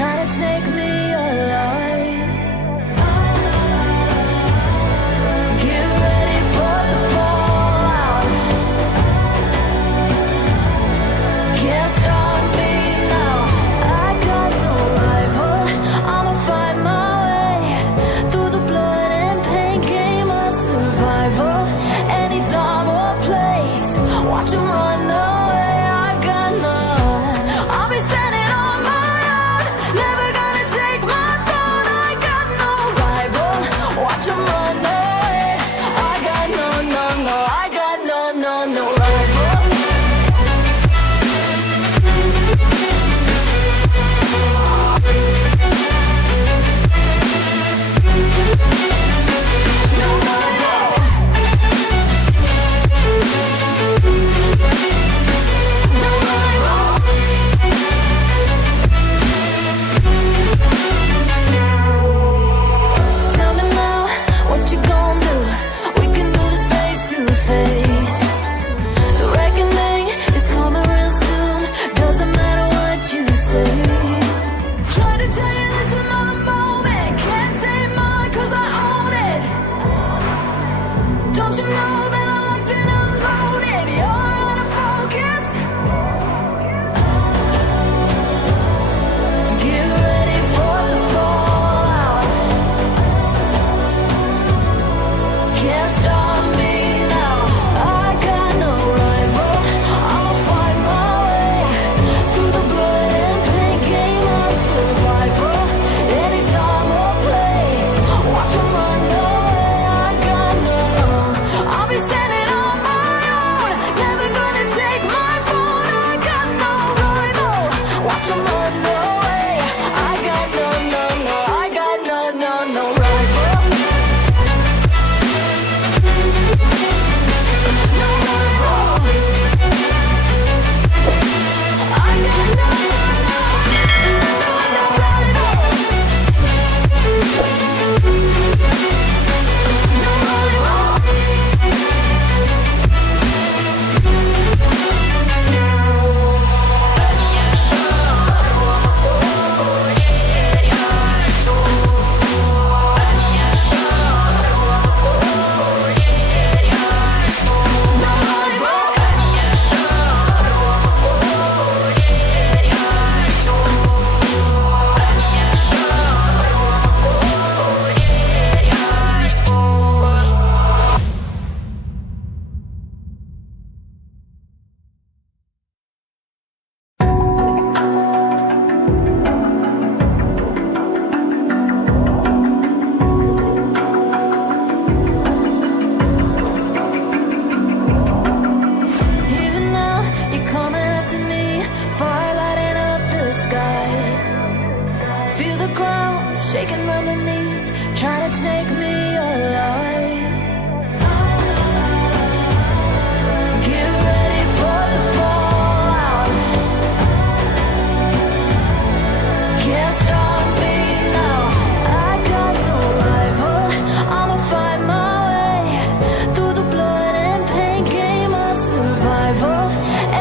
trying to take me alive. Get ready for the fallout. Can't stop me now. I got no rival. I'ma find my way through the blood and pain game of survival. Any time or place, watch 'em run away. I got none. I'll be standing on my own, never gonna take my throne. I got no rival. Watch 'em run away. I got no, no, no. I got no, no, no rival. No rival. No rival. Tell me now, what you gon' do? We can do this face to face. The reckoning is coming real soon. Doesn't matter what you say. Try to tell you this is my moment. Can't take mine 'cause I own it. Don't you know that I'm locked and unloaded? You're out of focus. Get ready for the fallout. Can't stop me now. I got no rival. I'ma find my way through the blood and pain game of survival. Any time or place, watch 'em run away. I got none. I'll be standing on my own, never gonna take my phone. I got no rival. Watch 'em run away. I got no, no, no. I got no, no, no rival. No rival. I got no, no, no. No rival. No rival. Even now, you're coming up to me, fire lighting up the sky. Feel the ground shaking underneath, trying to take me alive. Get ready for the fallout. Can't stop me now. I got no rival. I'ma find my way through the blood and pain game of survival.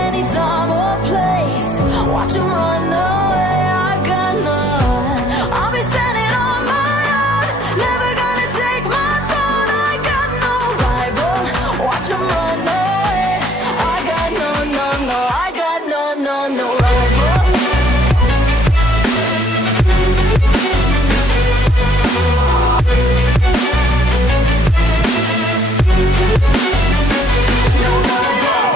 Any time or place, watch 'em run away. I got none. I'll be standing on my own, never gonna take my throne. I got no rival. Watch 'em run away. I got no, no, no. I got no, no, no rival. No rival.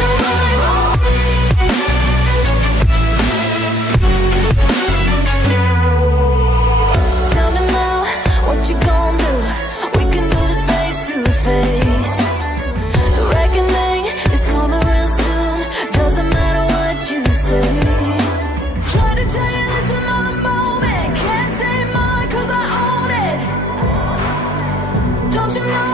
No rival. Tell me now, what you gon' do? We can do this face to face. The reckoning is coming real soon. Doesn't matter what you say. Try to tell you this is my moment. Can't take mine 'cause I own it. Don't you know